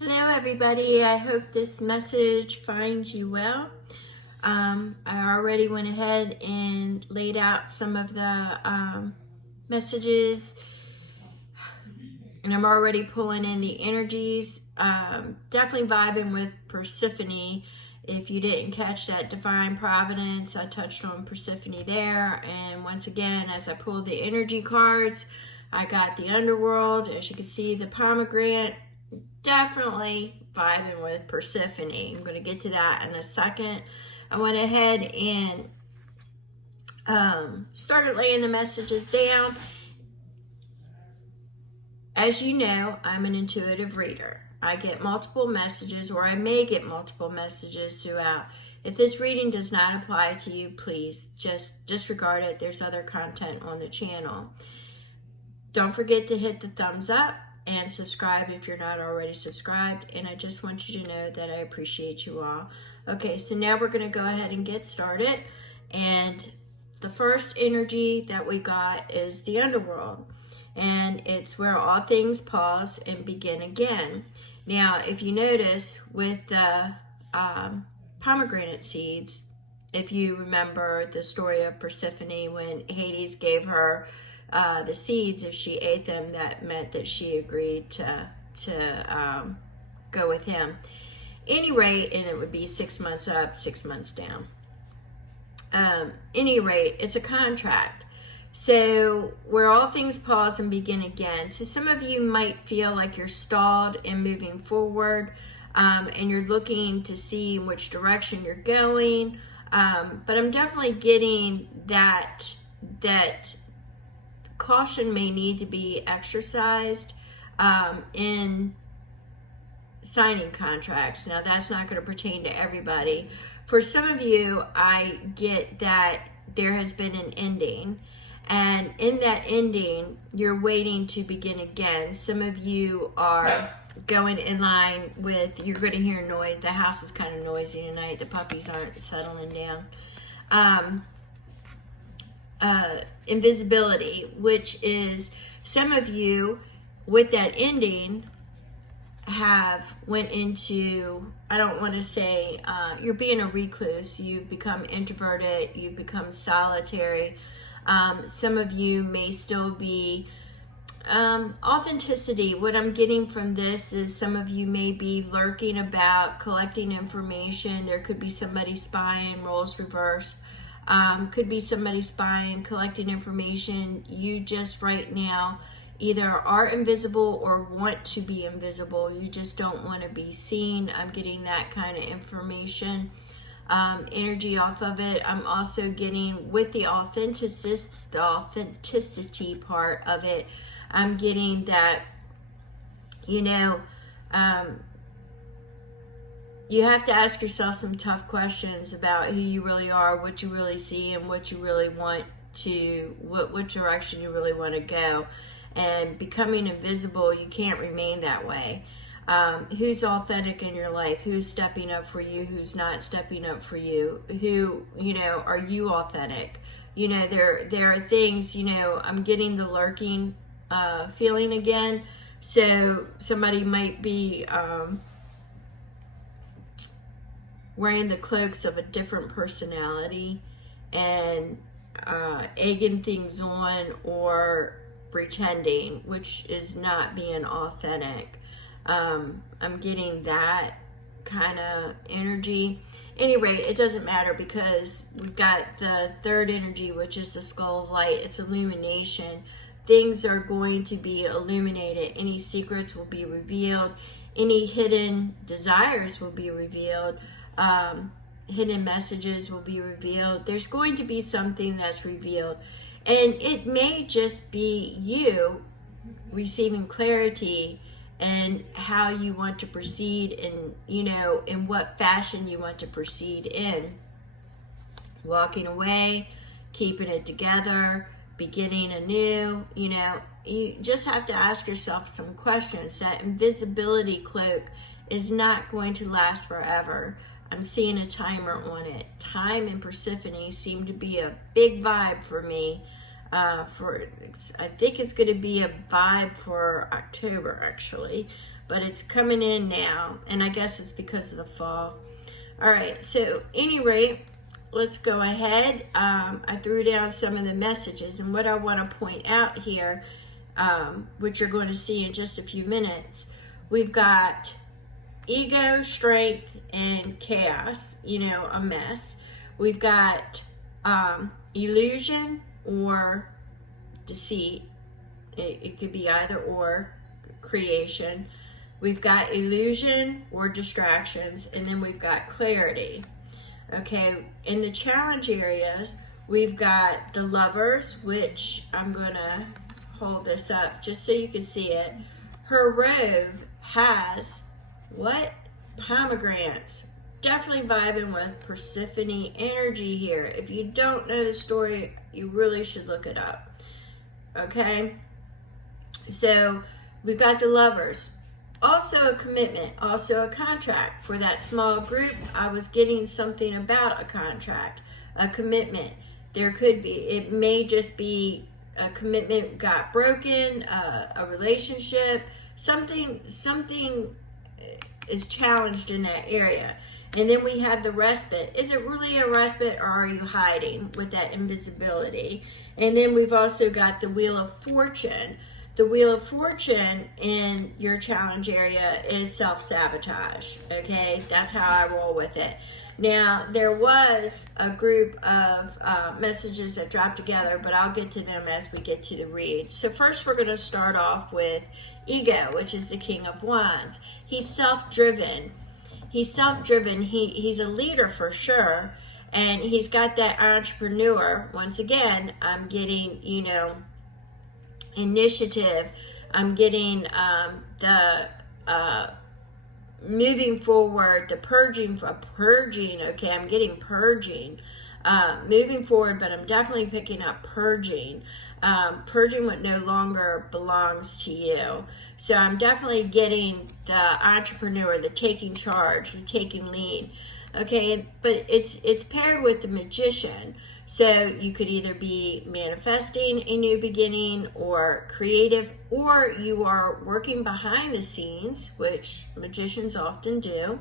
Hello, everybody. I hope this message finds you well. I already went ahead and laid out some of the messages, and I'm already pulling in the energies. Definitely vibing with Persephone. If you didn't catch that divine providence, I touched on Persephone there. And once again, as I pulled the energy cards, I got the underworld. As you can see, the pomegranate. Definitely vibing with Persephone. I'm going to get to that in a second. I went ahead and started laying the messages down. As you know, I'm an intuitive reader. I get multiple messages, or I may get multiple messages throughout. If this reading does not apply to you, please just disregard it. There's other content on the channel. Don't forget to hit the thumbs up and subscribe if you're not already subscribed. And I just want you to know that I appreciate you all. Okay, so now we're going to go ahead and get started. And the first energy that we got is the underworld. And it's where all things pause and begin again. Now, if you notice with the pomegranate seeds, if you remember the story of Persephone when Hades gave her the seeds, if she ate them, that meant that she agreed to go with him. Any rate, and it would be 6 months up, 6 months down. Any rate, it's a contract. So where all things pause and begin again. So some of you might feel like you're stalled in moving forward, and you're looking to see in which direction you're going. But I'm definitely getting that caution may need to be exercised in signing contracts. Now, that's not going to pertain to everybody. For some of you, I get that there has been an ending, and in that ending, you're waiting to begin again. Some of you are going in line with, you're going to hear noise. The house is kind of noisy tonight. The puppies aren't settling down. Invisibility, which is some of you with that ending have went into, I don't want to say you're being a recluse. You've become introverted. You've become solitary. Some of you may still be authenticity. What I'm getting from this is some of you may be lurking about, collecting information. There could be somebody spying, roles reversed. Could be somebody spying, collecting information. You just right now either are invisible or want to be invisible. You just don't want to be seen. I'm getting that kind of information, energy off of it. I'm also getting with the authenticity part of it. I'm getting that, you have to ask yourself some tough questions about who you really are, what you really see, and what you really want to, what direction you really want to go. And becoming invisible, you can't remain that way. Who's authentic in your life? Who's stepping up for you? Who's not stepping up for you? Who, are you authentic? There are things, I'm getting the lurking feeling again. So somebody might be wearing the cloaks of a different personality and egging things on or pretending, which is not being authentic. I'm getting that kind of energy. Anyway, it doesn't matter because we've got the third energy, which is the skull of light. It's illumination. Things are going to be illuminated. Any secrets will be revealed. Any hidden desires will be revealed. Hidden messages will be revealed. There's going to be something that's revealed. And it may just be you receiving clarity and how you want to proceed and, in what fashion you want to proceed in. Walking away, keeping it together, beginning anew, you just have to ask yourself some questions. That invisibility cloak is not going to last forever. I'm seeing a timer on it. Time and Persephone seem to be a big vibe for me. I think it's going to be a vibe for October, actually. but it's coming in now, and I guess it's because of the fall. All right, so any rate, let's go ahead. I threw down some of the messages, and what I want to point out here, which you're going to see in just a few minutes, we've got ego, strength, and chaos, a mess. We've got illusion or deceit. It could be either or, creation. We've got illusion or distractions, and then we've got clarity. Okay, in the challenge areas, we've got the Lovers, which I'm going to hold this up just so you can see it. Her robe has what? Pomegranates. Definitely vibing with Persephone energy here. If you don't know the story, you really should look it up. Okay? So, we've got the Lovers. Also a commitment, also a contract. For that small group, I was getting something about a contract, a commitment. There could be. It may just be a commitment got broken, a relationship, something is challenged in that area. And then we have the respite. Is it really a respite, or are you hiding with that invisibility? And then we've also got the Wheel of Fortune. The Wheel of Fortune in your challenge area is self-sabotage, okay? That's how I roll with it. Now, there was a group of messages that dropped together, but I'll get to them as we get to the read. So first we're going to start off with ego, which is the King of Wands. He's self-driven. He's a leader for sure, and he's got that entrepreneur. Once again, I'm getting, initiative. I'm getting the moving forward, the purging, okay, I'm getting purging, moving forward, but I'm definitely picking up purging, purging what no longer belongs to you. So I'm definitely getting the entrepreneur, the taking charge, the taking lead. Okay, but it's paired with the Magician. So you could either be manifesting a new beginning or creative, or you are working behind the scenes, which magicians often do,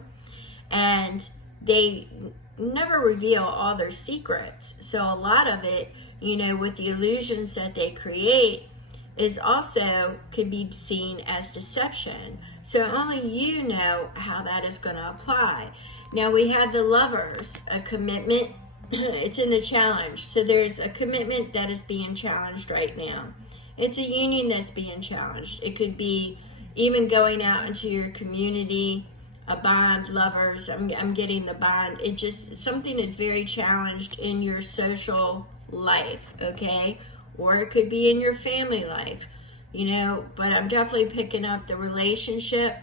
and they never reveal all their secrets. So a lot of it, with the illusions that they create, is also could be seen as deception. So only you know how that is going to apply. Now we have the Lovers, a commitment. It's in the challenge. So there's a commitment that is being challenged right now. It's a union that's being challenged. It could be even going out into your community, a bond, Lovers. I'm getting the bond. It just, something is very challenged in your social life, okay? Or it could be in your family life, but I'm definitely picking up the relationship.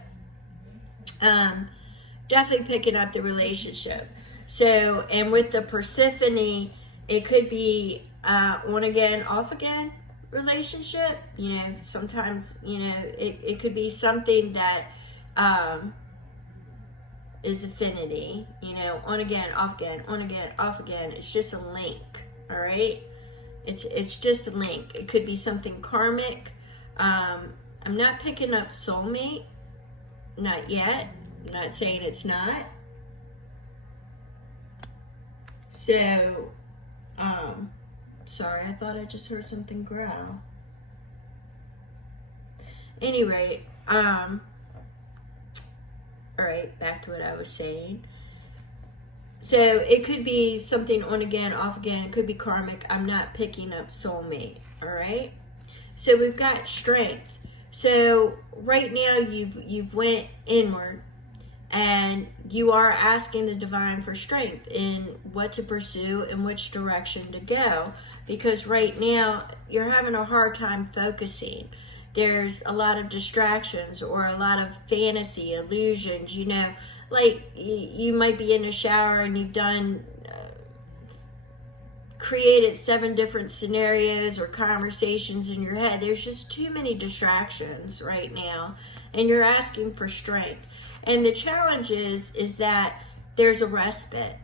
Definitely picking up the relationship. So, and with the Persephone, it could be on again, off again relationship. Sometimes, it could be something that is affinity, on again, off again, on again, off again. It's just a link, all right? It's just a link. It could be something karmic. I'm not picking up soulmate, not yet. I'm not saying it's not. So, sorry, I thought I just heard something growl. Any rate, all right, back to what I was saying. So it could be something on again, off again. It could be karmic. I'm not picking up soulmate, all right? So we've got strength. So right now you've went inward, and you are asking the divine for strength in what to pursue and which direction to go, because right now you're having a hard time focusing. There's a lot of distractions or a lot of fantasy, illusions, like you might be in a shower and you've done created 7 different scenarios or conversations in your head. There's just too many distractions right now, and you're asking for strength. And the challenge is that there's a respite.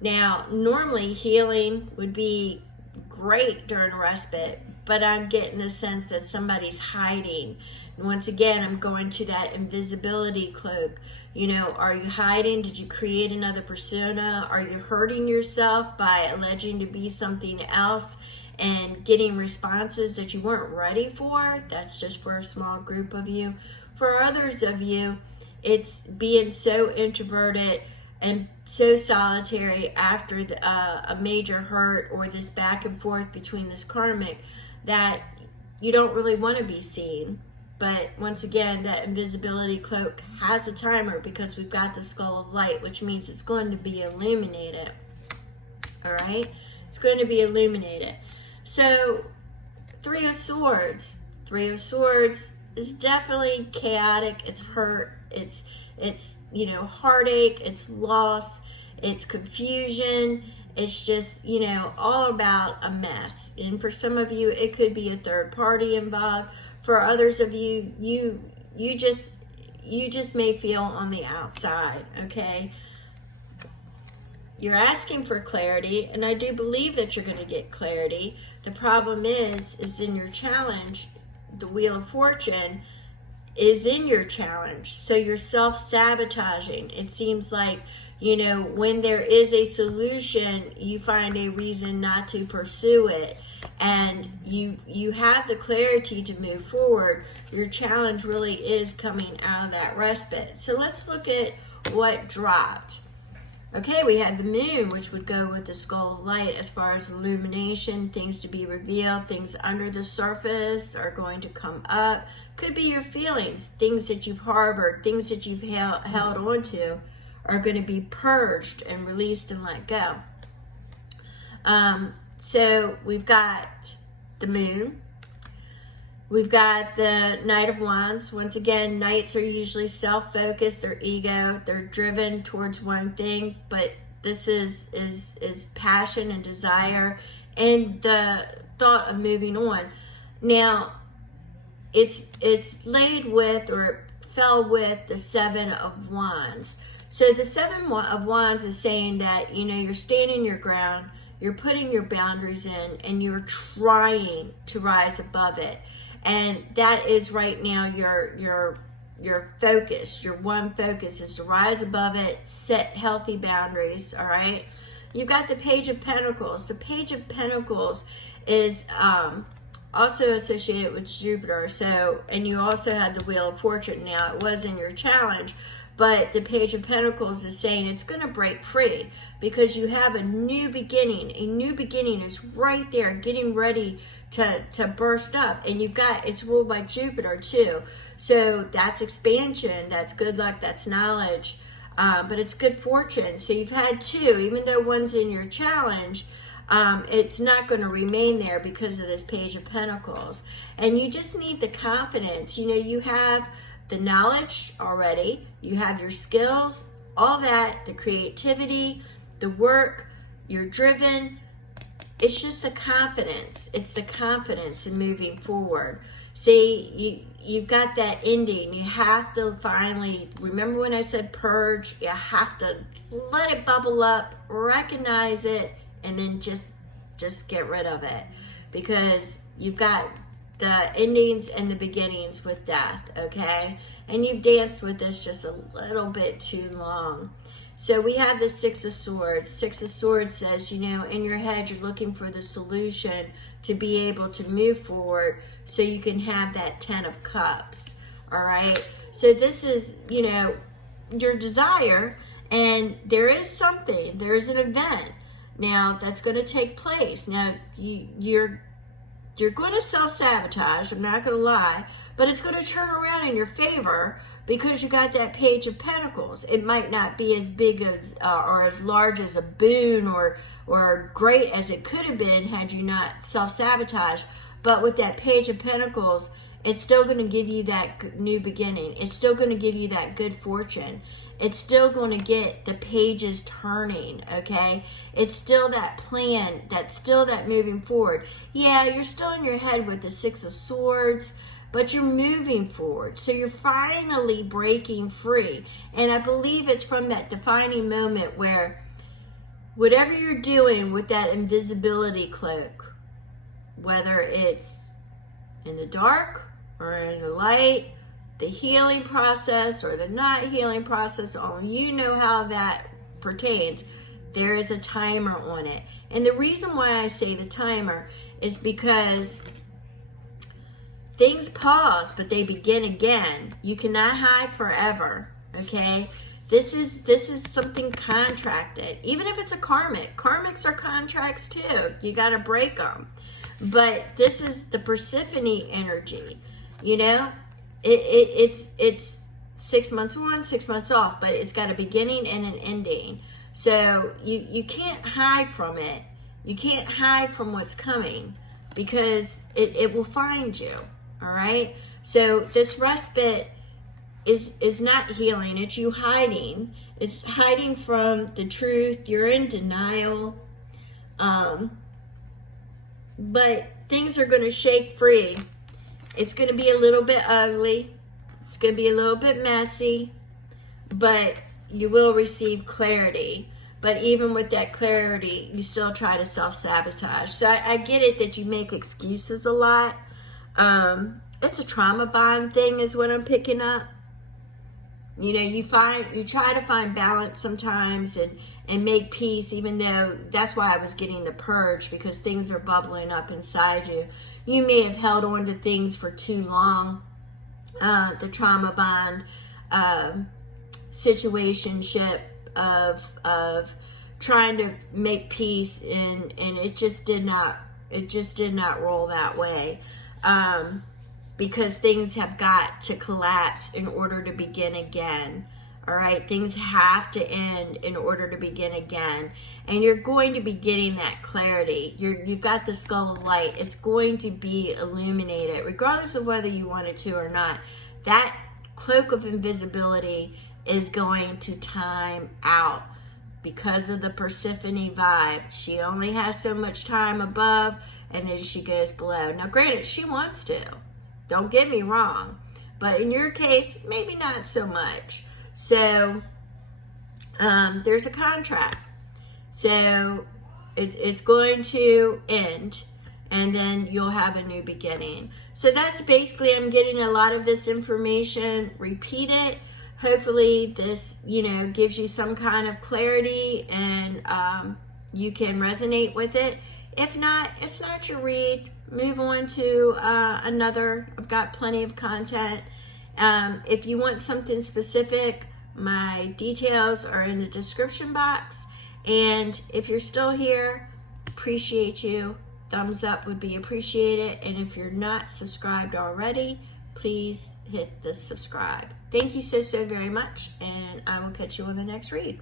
Now, normally healing would be great during respite, but I'm getting the sense that somebody's hiding. And once again, I'm going to that invisibility cloak. You know, are you hiding? Did you create another persona? Are you hurting yourself by alleging to be something else and getting responses that you weren't ready for? That's just for a small group of you. For others of you, it's being so introverted and so solitary after a major hurt or this back and forth between this karmic that you don't really want to be seen. But once again, that invisibility cloak has a timer because we've got the skull of light, which means it's going to be illuminated. All right? It's going to be illuminated. So, Three of Swords. Three of Swords is definitely chaotic. It's hurt. It's you know, heartache. It's loss. It's confusion. It's just, you know, all about a mess. And for some of you, it could be a third party involved. For others of you, you just may feel on the outside, okay? You're asking for clarity, and I do believe that you're going to get clarity. The problem is in your challenge, the Wheel of Fortune is in your challenge. So you're self-sabotaging. It seems like, you know, when there is a solution, you find a reason not to pursue it. And you have the clarity to move forward. Your challenge really is coming out of that respite. So let's look at what dropped. Okay, we had the moon, which would go with the skull of light as far as illumination, things to be revealed, things under the surface are going to come up. Could be your feelings, things that you've harbored, things that you've held on to are going to be purged and released and let go. So we've got the moon. We've got the Knight of Wands. Once again, knights are usually self-focused, they're ego, they're driven towards one thing, but this is passion and desire and the thought of moving on. Now, it's laid with or fell with the Seven of Wands. So the Seven of Wands is saying that, you know, you're standing your ground, you're putting your boundaries in, and you're trying to rise above it. And that is right now your focus. Your one focus is to rise above it, set healthy boundaries, all right? You've got the Page of Pentacles. The Page of Pentacles is also associated with Jupiter. So, and you also had the Wheel of Fortune. Now, it was in your challenge, but the Page of Pentacles is saying it's going to break free because you have a new beginning. A new beginning is right there, getting ready to burst up. And you've got, it's ruled by Jupiter too. So that's expansion, that's good luck, that's knowledge, but it's good fortune. So you've had two, even though one's in your challenge, it's not going to remain there because of this Page of Pentacles. And you just need the confidence. You know, you have the knowledge already, you have your skills, all that, the creativity, the work, you're driven. It's just the confidence. It's the confidence in moving forward. See, you've got that ending. You have to finally, remember when I said purge? You have to let it bubble up, recognize it, and then just get rid of it. Because you've got the endings and the beginnings with death, okay? And you've danced with this just a little bit too long. So we have the Six of Swords. Six of Swords says, you know, in your head, you're looking for the solution to be able to move forward so you can have that Ten of Cups, all right? So this is, you know, your desire, and there is something, there is an event now that's going to take place. Now, you're going to self-sabotage, I'm not going to lie, but it's going to turn around in your favor because you got that Page of Pentacles. It might not be as big as or as large as a boon or great as it could have been had you not self-sabotaged, but with that Page of Pentacles, it's still going to give you that new beginning. It's still going to give you that good fortune. It's still going to get the pages turning, okay? It's still that plan. That's still that moving forward. Yeah, you're still in your head with the Six of Swords, but you're moving forward. So you're finally breaking free. And I believe it's from that defining moment where whatever you're doing with that invisibility cloak, whether it's in the dark or in the light, the healing process or the not healing process, only you know how that pertains. There is a timer on it. And the reason why I say the timer is because things pause, but they begin again. You cannot hide forever, okay? This is something contracted. Even if it's a karmic. Karmics are contracts too. You got to break them. But this is the Persephone energy, you know? It's 6 months on, 6 months off, but it's got a beginning and an ending. So you can't hide from it. You can't hide from what's coming because it will find you. All right. So this respite is not healing. It's you hiding. It's hiding from the truth. You're in denial. But things are going to shake free. It's going to be a little bit ugly. It's going to be a little bit messy, but you will receive clarity. But even with that clarity, you still try to self-sabotage. So I get it that you make excuses a lot. It's a trauma bond thing is what I'm picking up. You know, you try to find balance sometimes and make peace, even though that's why I was getting the purge, because things are bubbling up inside you. You may have held on to things for too long. The trauma bond situationship of trying to make peace, and it just did not roll that way. Because things have got to collapse in order to begin again. All right, things have to end in order to begin again. And you're going to be getting that clarity. You've got the skull of light. It's going to be illuminated, regardless of whether you want it to or not. That cloak of invisibility is going to time out because of the Persephone vibe. She only has so much time above, and then she goes below. Now, granted, she wants to. Don't get me wrong. But in your case, maybe not so much. So, there's a contract. So, it's going to end. And then you'll have a new beginning. So, that's basically, I'm getting a lot of this information. Repeat it. Hopefully, this, gives you some kind of clarity. And you can resonate with it. If not, it's not your read. Move on to another. I've got plenty of content. If you want something specific, my details are in the description box. And if you're still here, appreciate you. Thumbs up would be appreciated. And if you're not subscribed already, please hit the subscribe. Thank you so very much. And I will catch you on the next read.